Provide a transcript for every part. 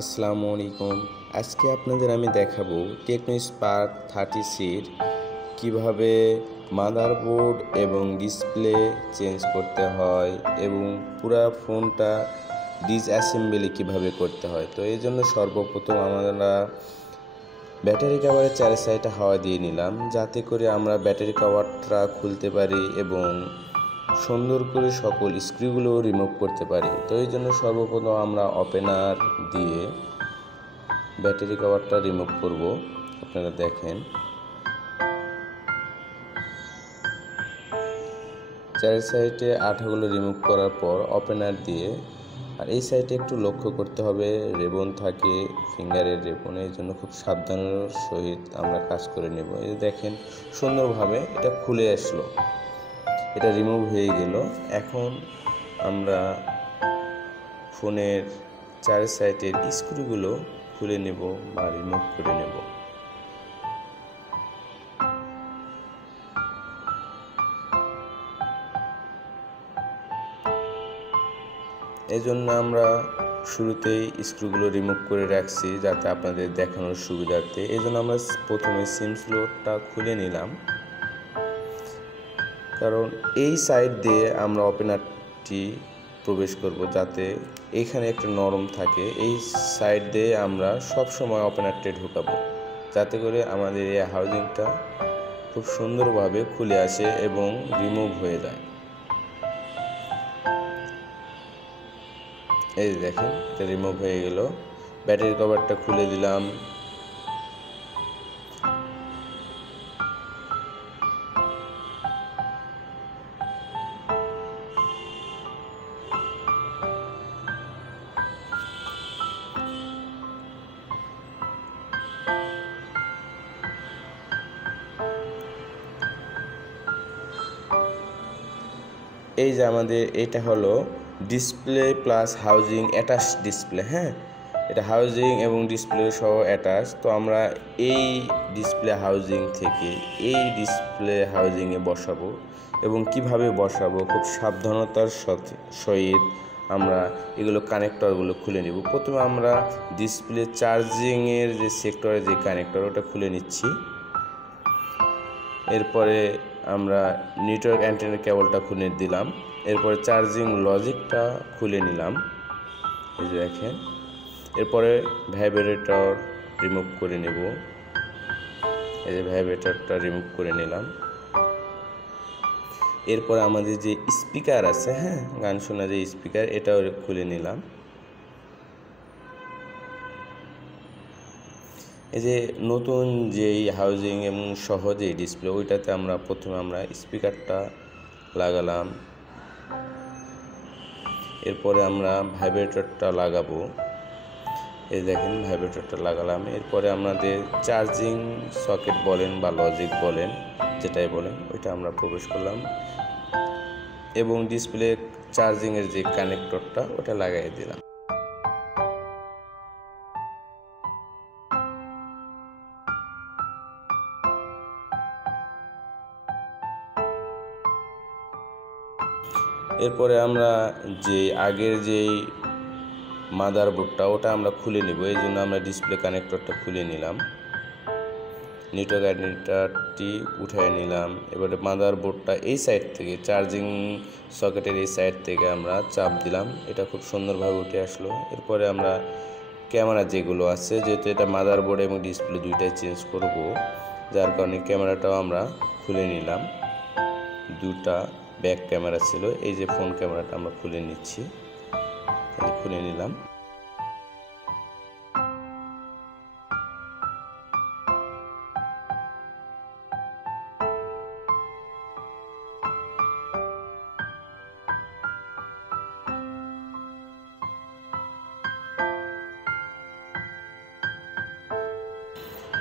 আসসালামু আলাইকুম। আজকে আপনাদের আমি দেখাবো টেকনো স্পার্ক 30 কিভাবে মাদারবোর্ড এবং ডিসপ্লে চেঞ্জ করতে হয় এবং পুরো ফোনটা ডিসঅ্যাসেম্বলি কিভাবে করতে হয়। তো এই জন্য সর্বপ্রথম আমরা ব্যাটারি কভারের চারি সাইডে হাওয়া দিয়ে নিলাম, যাতে করে আমরা ব্যাটারি কভারটা খুলতে পারি এবং সুন্দর করে সকল স্ক্রুগুলো রিমুভ করতে পারি। তো এই জন্য সর্বপ্রথম আমরা ওপেনার দিয়ে ব্যাটারি কভারটা রিমুভ করব। আপনারা দেখেন, চারি সাইডে আঠাগুলো রিমুভ করার পর ওপেনার দিয়ে, আর এই সাইডে একটু লক্ষ্য করতে হবে, রেবন থাকে ফিঙ্গারের রেবন, এই জন্য খুব সাবধানের সহিত আমরা কাজ করে নেব। এই দেখেন সুন্দরভাবে এটা খুলে আসলো, এটা রিমুভ হয়ে গেল। এখন আমরা ফোনের চারি সাইডের স্ক্রুগুলো খুলে নেব বা রিমুভ করে নেব। এই জন্য আমরা শুরুতেই স্ক্রুগুলো রিমুভ করে রাখছি, যাতে আপনাদের দেখানোর সুবিধার্থে। এই জন্য আমরা প্রথমে সিম স্লটটা খুলে নিলাম, কারণ এই সাইড দিয়ে আমরা ওপেনারটি প্রবেশ করব, যাতে এইখানে একটা নরম থাকে। এই সাইড দিয়ে আমরা সব সময় ওপেনারটি ঢুকাবো, যাতে করে আমাদের এই হাউজিংটা খুব সুন্দরভাবে খুলে আসে এবং রিমুভ হয়ে যায়। এই দেখেন, এটা রিমুভ হয়ে গেল। ব্যাটারি কভারটা খুলে দিলাম। এই যে আমাদের এটা হলো display plus housing attach display. হ্যাঁ, এটা হাউজিং এবং ডিসপ্লে সহ অ্যাটাচ। তো আমরা এই ডিসপ্লে হাউজিং থেকে এই ডিসপ্লে হাউজিংয়ে বসাবো, এবং কিভাবে বসাবো খুব সাবধানতার সহিত আমরা এগুলো কানেক্টরগুলো খুলে নেব। প্রথমে আমরা ডিসপ্লে চার্জিংয়ের যে সেক্টরে যে কানেক্টর, ওটা খুলে নিচ্ছি। এরপরে আমরা নেটওয়ার্ক অ্যান্টেনার কেবলটা খুলে দিলাম। এরপরে চার্জিং লজিকটা খুলে নিলাম, এই যে দেখেন। এরপরে ভাইব্রেটর রিমুভ করে নেব, এই যে ভাইব্রেটরটা রিমুভ করে নিলাম। এরপরে আমাদের যে স্পিকার আছে, হ্যাঁ, গান শোনা যে স্পিকার, এটাও খুলে নিলাম। এই যে নতুন যেই হাউজিং এবং সহজেই ডিসপ্লে, ওইটাতে আমরা প্রথমে আমরা স্পিকারটা লাগালাম। এরপরে আমরা ভাইব্রেটরটা লাগাবো, এই দেখেন ভাইব্রেটরটা লাগালাম। এরপরে আমাদের চার্জিং সকেট বলেন বা লজিক বলেন, যেটাই বলেন, ওইটা আমরা প্রবেশ করলাম এবং ডিসপ্লে চার্জিংয়ের যে কানেক্টরটা, ওটা লাগাই দিলাম। এরপরে আমরা যে আগের যেই মাদারবোর্ডটা, ওটা আমরা খুলে নিব। এই জন্য আমরা ডিসপ্লে কানেক্টরটা খুলে নিলাম, নেটওয়ার্ক অ্যাডাপ্টারটি উঠিয়ে নিলাম। এবারে মাদারবোর্ডটা এই সাইড থেকে, চার্জিং সকেটের এই সাইড থেকে আমরা চাপ দিলাম, এটা খুব সুন্দরভাবে উঠে আসলো। এরপরে আমরা ক্যামেরা যেগুলো আছে, যেহেতু এটা মাদারবোর্ড এবং ডিসপ্লে দুইটাই চেঞ্জ করব, যার কারণে ক্যামেরাটাও আমরা খুলে নিলাম। দুটা ব্যাক ক্যামেরা ছিল, এই যে ফোন ক্যামেরাটা আমরা খুলে নিচ্ছি, খুলে নিলাম।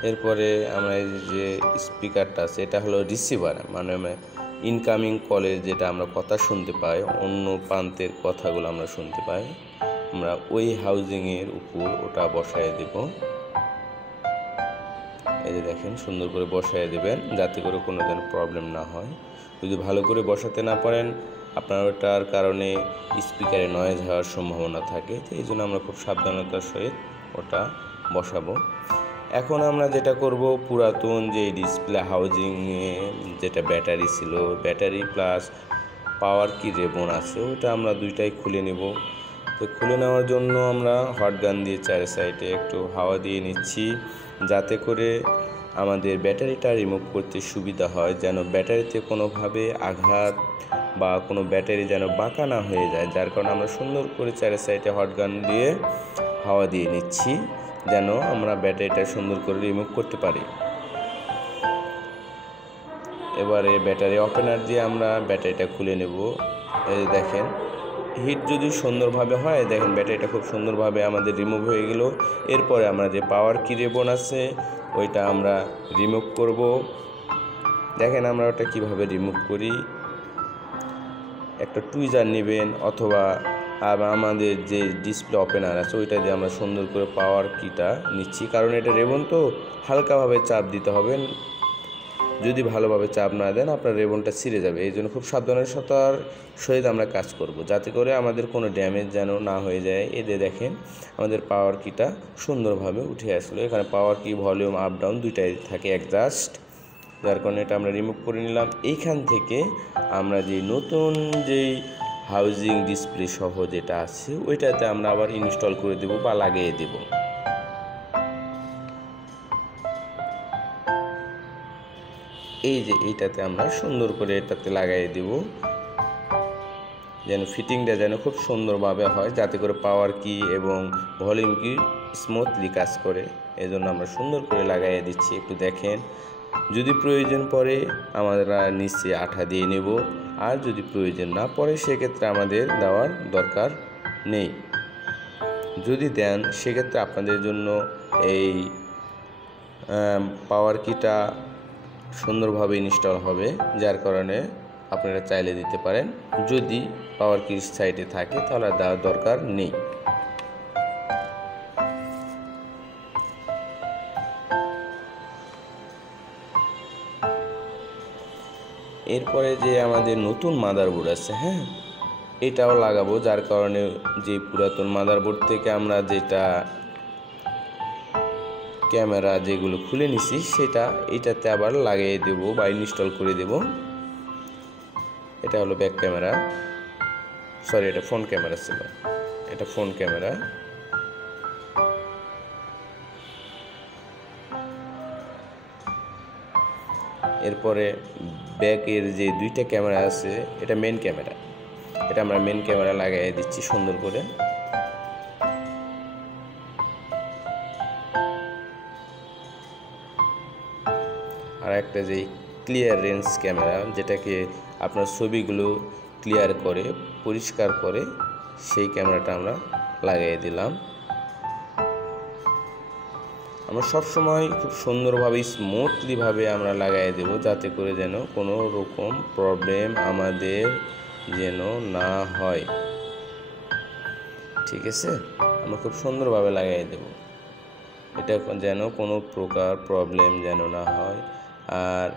এরপরে আমরা এই যে স্পিকারটা আছে, এটা হলো রিসিভার, মানে ইনকামিং কলের যেটা আমরা কথা শুনতে পাই, অন্য প্রান্তের কথাগুলো আমরা শুনতে পাই, আমরা ওই হাউজিংয়ের উপর ওটা বসায় দেব। এই যে দেখেন, সুন্দর করে বসায় দেবেন, যাতে করে কোনো যেন প্রবলেম না হয়। যদি ভালো করে বসাতে না পারেন, আপনার ওটার কারণে স্পিকারে নয়েজ হওয়ার সম্ভাবনা থাকে। তো এই জন্য আমরা খুব সাবধানতার সহিত ওটা বসাবো। এখন আমরা যেটা করব, পুরাতন যে ডিসপ্লে হাউজিংয়ে যেটা ব্যাটারি ছিল, ব্যাটারি প্লাস পাওয়ার কি রেবন আছে, ওটা আমরা দুইটাই খুলে নেব। তো খুলে নেওয়ার জন্য আমরা হট গান দিয়ে চারি সাইডে একটু হাওয়া দিয়ে নিচ্ছি, যাতে করে আমাদের ব্যাটারিটা রিমুভ করতে সুবিধা হয়, যেন ব্যাটারিতে কোনোভাবে আঘাত বা কোনো ব্যাটারি যেন বাঁকা না হয়ে যায়। যার কারণে আমরা সুন্দর করে চারি সাইডে হট গান দিয়ে হাওয়া দিয়ে নিচ্ছি, যেন আমরা ব্যাটারিটা সুন্দর করে রিমুভ করতে পারি। এবারে ব্যাটারি ওপেনার দিয়ে আমরা ব্যাটারিটা খুলে নেব। এই দেখেন, হিট যদি সুন্দরভাবে হয়, দেখেন ব্যাটারিটা খুব সুন্দরভাবে আমাদের রিমুভ হয়ে গেল। এরপরে আমরা যে পাওয়ার কি রেবন আছে ওইটা আমরা রিমুভ করব। দেখেন আমরা ওটা কিভাবে রিমুভ করি। একটা টুইজার নেবেন অথবা আমাদের যে ডিসপ্লে ওপেনার আছে ওইটা দিয়ে আমরা সুন্দর করে পাওয়ার কিটা নিচ্ছি, কারণ এটা রেবন তো হালকাভাবে চাপ দিতে হবে। যদি ভালোভাবে চাপ না দেন আপনার রেবনটা ছিঁড়ে যাবে। এই জন্য খুব সাবধানতার সহিত আমরা কাজ করব, যাতে করে আমাদের কোনো ড্যামেজ যেন না হয়ে যায়। এতে দেখেন আমাদের পাওয়ার কিটা সুন্দরভাবে উঠে আসলো। এখানে পাওয়ার কি ভলিউম আপ ডাউন দুইটাই থাকে অ্যাডজাস্ট, যার কারণে এটা আমরা রিমুভ করে নিলাম। এইখান থেকে আমরা যে নতুন যেই হাউজিং ডিসপ্লে সহ যেটা আছে ওইটাতে আমরা আবার ইনস্টল করে দেব বা লাগিয়ে দেব। এই যে এইটাতে আমরা সুন্দর করে এটাতে লাগাই দেব, যেন ফিটিংটা যেন খুব সুন্দরভাবে হয়, যাতে করে পাওয়ার কি এবং ভলিউম কি স্মুথলি কাজ করে। এই জন্য আমরা সুন্দর করে লাগাই দিচ্ছি। একটু দেখেন, যদি প্রয়োজন পড়ে আমরা নিচে আঠা দিয়ে নেব, আর যদি প্রয়োজন না পড়ে সেক্ষেত্রে আমাদের দেওয়ার দরকার নেই। যদি দেন সেক্ষেত্রে আপনাদের জন্য এই পাওয়ার কিটা সুন্দরভাবে ইনস্টল হবে, যার কারণে আপনারা চাইলে দিতে পারেন। যদি পাওয়ার কি সাইডে থাকে তাহলে দেওয়ার দরকার নেই। এরপরে যে আমাদের নতুন মাদারবোর্ড আছে, হ্যাঁ, এটাও লাগাবো, যার কারণে যে পুরাতন মাদারবোর্ড থেকে আমরা যেটা ক্যামেরা যেগুলো খুলে নিছি সেটা এটাতে আবার লাগিয়ে দেব বা ইনস্টল করে দেব। এটা হলো ব্যাক ক্যামেরা, সরি এটা ফ্রন্ট ক্যামেরা ছিল, এটা ফ্রন্ট ক্যামেরা। এরপরে ব্যাকের যে দুইটা ক্যামেরা আছে এটা মেন ক্যামেরা, এটা আমরা মেন ক্যামেরা লাগিয়ে দিচ্ছি সুন্দর করে। আর একটা যে ক্লিয়ার রেঞ্জ ক্যামেরা, যেটাকে আপনার ছবিগুলো ক্লিয়ার করে পরিষ্কার করে, সেই ক্যামেরাটা আমরা লাগিয়ে দিলাম। আমরা সবসময় খুব সুন্দরভাবে স্মুথলিভাবে আমরা লাগাই দেব, যাতে করে যেন কোনো রকম প্রবলেম আমাদের যেন না হয়। ঠিক আছে, আমরা খুব সুন্দরভাবে লাগাই দেব, এটা যেন কোনো প্রকার প্রবলেম যেন না হয়। আর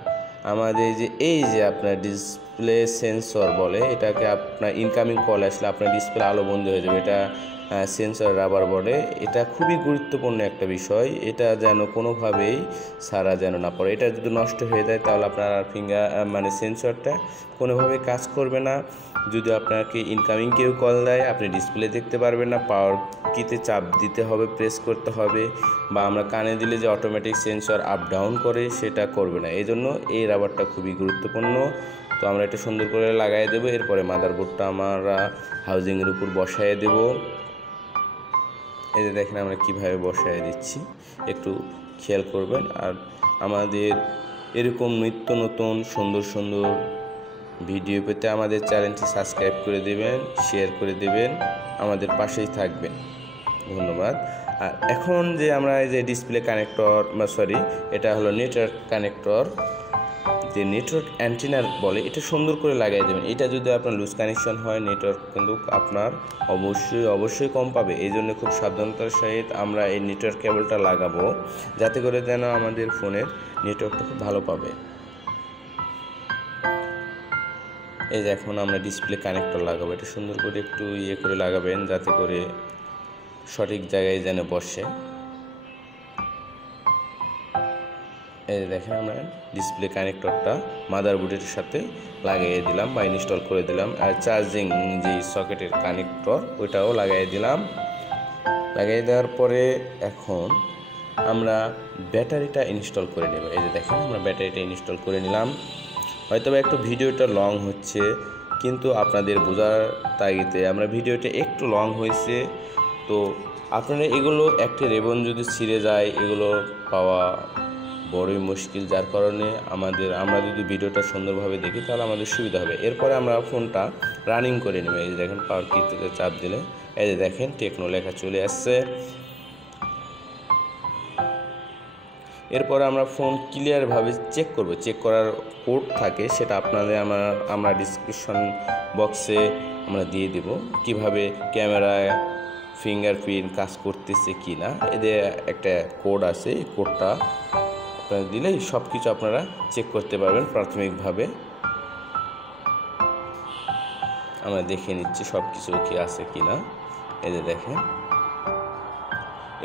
আমাদের যে এই যে আপনার ডিসপ্লে সেন্সর বলে, এটাকে আপনার ইনকামিং কল আসলে আপনার ডিসপ্লে আলো বন্ধ হয়ে যাবে, এটা সেন্সর রাবার বলে। এটা খুবই গুরুত্বপূর্ণ একটা বিষয়, এটা যেন কোনোভাবেই সারা যেন না পড়ে। এটা যদি নষ্ট হয়ে যায় তাহলে আপনার ফিঙ্গার সেন্সরটা কোনোভাবেই কাজ করবে না। যদি আপনাকে ইনকামিং কেউ কল দেয় আপনি ডিসপ্লে দেখতে পারবেন না, পাওয়ার কিতে চাপ দিতে হবে, প্রেস করতে হবে, বা আমরা কানে দিলে যে অটোমেটিক সেন্সর আপ ডাউন করে সেটা করবে না। এই জন্য এই রাবারটা খুবই গুরুত্বপূর্ণ। তো আমরা এটা সুন্দর করে লাগাই দেবো। এরপরে মাদারবোর্ডটা আমরা হাউজিংয়ের উপর বসায় দেব। এই যে দেখেন আমরা কিভাবে বসায় দিচ্ছি, একটু খেয়াল করবেন। আর আমাদের এরকম নিত্য নতুন সুন্দর সুন্দর ভিডিও পেতে আমাদের চ্যানেলটি সাবস্ক্রাইব করে দেবেন, শেয়ার করে দেবেন, আমাদের পাশেই থাকবেন। ধন্যবাদ। আর এখন যে আমরা এই যে ডিসপ্লে কানেক্টর এটা হলো নেটওয়ার্ক কানেক্টর, যে নেটওয়ার্ক অ্যান্টেনার বলে, এটা সুন্দর করে লাগিয়ে দেবেন। এটা যদি আপনার লুজ কানেকশন হয় নেটওয়ার্ক কিন্তু আপনার অবশ্যই কম পাবে। এই জন্য খুব সাবধানতার সহিত আমরা এই নেটওয়ার্ক কেবলটা লাগাবো, যাতে করে যেন আমাদের ফোনের নেটওয়ার্কটা খুব ভালো পাবে। এই যে এখন আমরা ডিসপ্লে কানেক্টর লাগাবো। এটা সুন্দর করে একটু ইয়ে করে লাগাবেন যাতে করে সঠিক জায়গায় যেন বসে। এই দেখেন আমরা ডিসপ্লে কানেক্টরটা মাদারবোর্ডের সাথে লাগিয়ে দিলাম বা ইনস্টল করে দিলাম। আর চার্জিং যে সকেটের কানেক্টর ওইটাও লাগিয়ে দিলাম। লাগিয়ে দেওয়ার পরে এখন আমরা ব্যাটারিটা ইনস্টল করে নেব। এই যে দেখেন আমরা ব্যাটারিটা ইনস্টল করে নিলাম। হয়তো একটু ভিডিওটা লং হচ্ছে, কিন্তু আপনাদের বোঝার তাগিদে আমরা ভিডিওটা একটু লং হয়েছে। তো আপনারা এগুলো একটা রেবন যদি ছিঁড়ে যায় এগুলো পাওয়া বড়ই মুশকিল, যার কারণে আমরা যদি ভিডিওটা সুন্দরভাবে দেখি তাহলে আমাদের সুবিধা হবে। এরপরে আমরা ফোনটা রানিং করে নেব। এই যে দেখেন পাওয়ার কিতে চাপ দিলে এই যে দেখেন টেকনো লেখা চলে আসছে। এরপরে আমরা ফোন ক্লিয়ারভাবে চেক করব। চেক করার কোড থাকে সেটা আমরা ডিসক্রিপশন বক্সে আমরা দিয়ে দেব, কিভাবে ক্যামেরায় ফিঙ্গারপ্রিন্ট কাজ করতেছে কি না। এদের একটা কোড আছে, এই কোডটা আপনারা দিলেই সব কিছু আপনারা চেক করতে পারবেন। প্রাথমিকভাবে আমরা দেখে নিচ্ছি সব কিছু কি আছে কি না। এই যে দেখেন।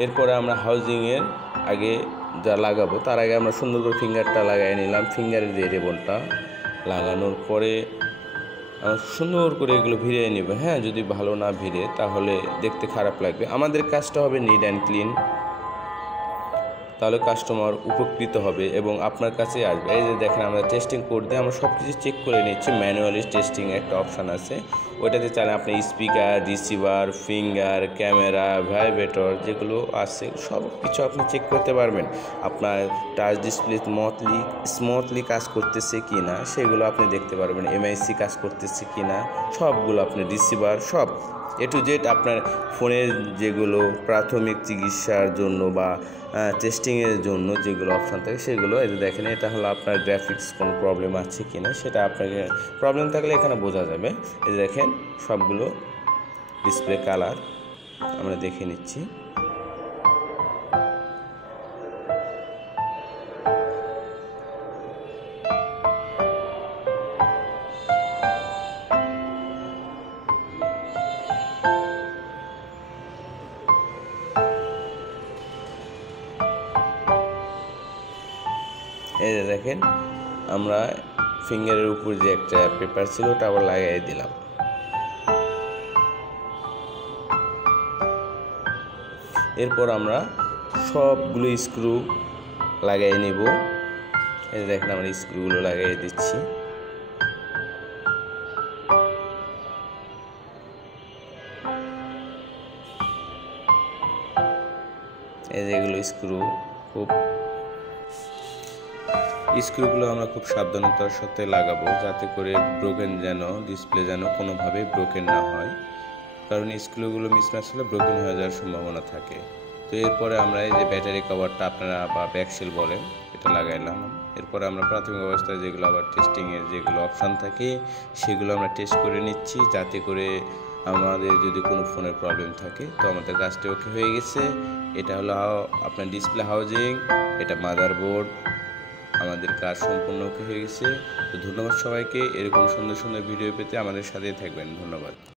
এরপরে আমরা হাউজিংয়ের আগে যা লাগাবো তার আগে আমরা সুন্দর করে ফিঙ্গারটা লাগাই নিলাম। ফিঙ্গারের যে রেবনটা লাগানোর পরে আমরা সুন্দর করে এগুলো ভিড়িয়ে নেব। হ্যাঁ, যদি ভালো না ভিড়ে তাহলে দেখতে খারাপ লাগবে। আমাদের কাজটা হবে নিট অ্যান্ড ক্লিন, তাহলে কাস্টমার উপকৃত হবে এবং আপনার কাছে আসবে। এই যে দেখেন আমরা টেস্টিং কোড দিয়ে আমরা সব কিছু চেক করে নিচ্ছি। ম্যানুয়ালি টেস্টিং একটা অপশান আছে, ওইটাতে চাইলে আপনি speaker, receiver, finger, camera, vibrator যেগুলো আছে সব কিছু আপনি চেক করতে পারবেন। আপনার টাচ ডিসপ্লে স্মুথলি কাজ করতেছে কি না সেগুলো আপনি দেখতে পারবেন। এমআইসি কাজ করতেছে কি না সবগুলো, আপনি রিসিভার সব এ টু জেড আপনার ফোনের যেগুলো প্রাথমিক চিকিৎসার জন্য বা টেস্টিংয়ের জন্য যেগুলো অপশান থাকে সেগুলো। এই যে দেখেন এটা হলো আপনার গ্রাফিক্স কোনো প্রবলেম আছে কি না, সেটা আপনাকে প্রবলেম থাকলে এখানে বোঝা যাবে। এই যে দেখেন সবগুলো ডিসপ্লে কালার আমরা দেখে নিচ্ছি। এই যে দেখেন আমরা ফিঙ্গারের উপর যে একটা পেপার ছিল ওটা আবার লাগিয়ে দিলাম। এরপর আমরা সবগুলো স্ক্রু লাগিয়ে নেব। এই যে দেখেন আমরা স্ক্রুগুলো লাগিয়ে দিচ্ছি। এই যে এগুলো স্ক্রুগুলো আমরা খুব সাবধানতার সাথে লাগাবো যাতে করে ডিসপ্লে যেন কোনোভাবে ব্রোকেন না হয়, কারণ স্ক্রুগুলো মিসম্যাচ হলে ব্রোকেন হয়ে যাওয়ার সম্ভাবনা থাকে। তো এরপরে আমরা এই যে ব্যাটারি কভারটা আপনারা বা ব্যাকসেল বলেন এটা লাগাইলাম। এরপরে আমরা প্রাথমিক অবস্থায় যেগুলো আবার টেস্টিংয়ের যেগুলো অপশান থাকে সেগুলো আমরা টেস্ট করে নিচ্ছি, যাতে করে আমাদের যদি কোনো ফোনের প্রবলেম থাকে তো আমাদের কাজটা ওকে হয়ে গেছে। এটা হলো আপনার ডিসপ্লে হাউজিং, এটা মাদারবোর্ড, আমাদের কাজ সম্পূর্ণ ওকে হয়ে গেছে। তো ধন্যবাদ সবাইকে। এরকম সুন্দর সুন্দর ভিডিও পেতে আমাদের সাথেই থাকবেন। ধন্যবাদ।